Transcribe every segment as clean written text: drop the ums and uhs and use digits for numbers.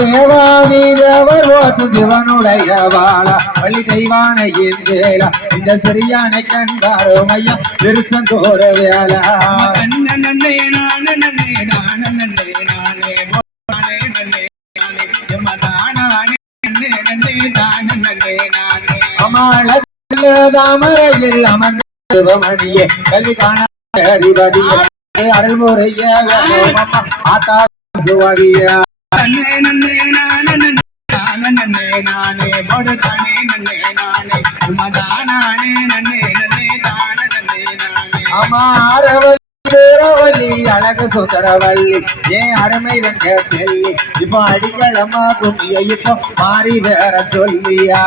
தேவாதி தேவர் ஓத்து சிவனுடைய வாழ வழி தெய்வானையின் வேலா இந்த சிறியானை கண்டாரும் ஐயா திருச்செந்தூர வேலா தாமரையில் அமர்ந்த சிவமணியே கல்வி காண அதிபதியே அருள்முறைய ஆத்தா சுவதியா அமாரவல்லி அழகு சுந்தரவல்லி ஏன் அருமை தங்க செல்லி இப்போ அடிக்கலமா கும்பிய இப்போ மாறி வேற சொல்லியா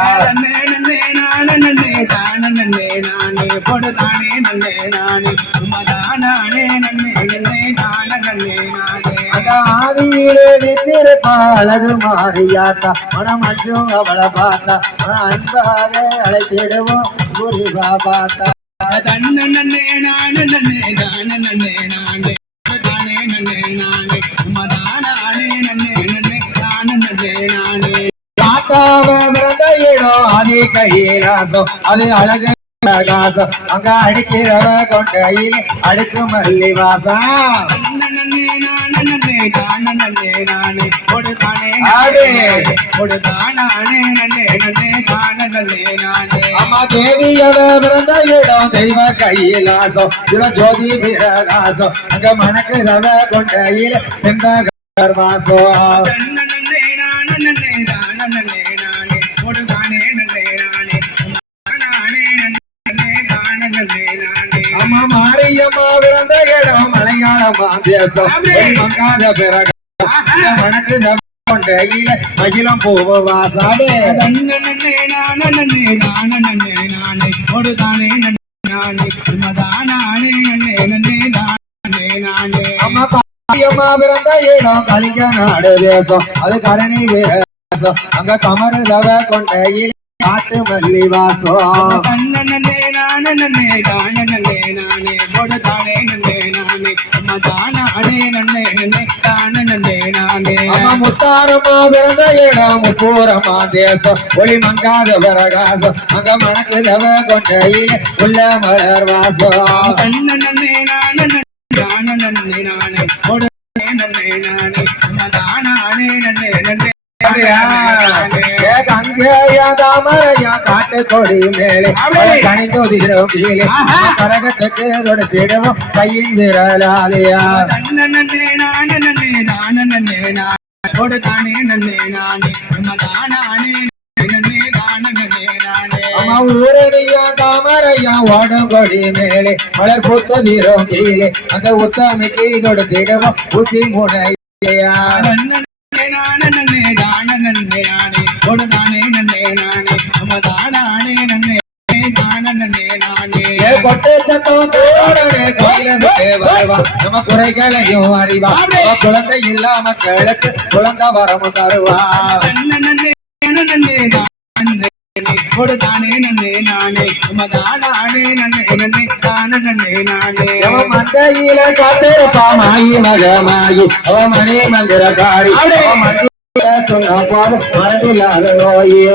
ஆதியிலே நிச்சிருப்பா அழகு மாறியாத்தா மனம் அஞ்சும் அவளை பார்த்தா அன்பாக அழைத்திடுவோம் குருவா பார்த்தா ஆதி கையிலாசம் அது அழகு காசம் அங்க அடிக்கிறவ கொண்டையில் அடுக்கு மல்லி வாசம் அம்மா தேவியவ பிறந்த இடம் தெய்வ கையிலாசம் சிவ ஜோதி பிரகாசம் அங்க மணக்குறவ கொண்டையில் செந்தகர் வாசம் அம்மா மாரியம்மா பிறந்த இடம் மலையாளமா தேசம் மங்காத பிறகு வணக்கு கொண்டையில மகிழம் போவ வாசாவே அம்மா பாரியம்மா பிறந்த இடம் கலிங்க நாடு தேசம் அது கரணி வீரசம் அங்க கமருதவ கொண்டையில் காட்டு மல்லி வாசம் முத்தாரமா பிறந்த இடம் முப்பூரமா தேசம் ஒளி மங்காத பிரகாசம் அங்க மணக்குதவ கொண்டையில் உள்ள மலர் வாசம் தாமரையா காட்டு கொடி மேலே கணிந்தோதிரும் கீழே கரகத்துக்கு தொடுத்திடுவோம் கையின் விரலாலியா ஊரடியா தாமரையா ஓடும் கொடி மேலே மலர் பூத்ததிரும் கீழே அந்த உத்தமைக்கு தொடுத்திடுவோம் ஊசி முனையா கொட்டை சத்தம் நம்ம குறைகளையும் அறிவா குழந்தை இல்லா மக்களுக்கு குழந்தை வரமும் தருவா மந்தையில காத்திருப்பா மாயி மகமாயி அவ மணி மந்திரக்காரி சொன்ன பாரு மனதில்லாத நோயே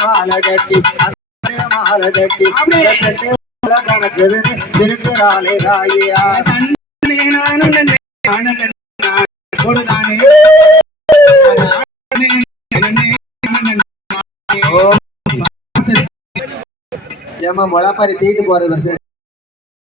மாலை கட்டி மாலை கட்டி கணக்கு திருக்குறாளே தாயா ஏமா மொளப்பாரி தீட்டு போறது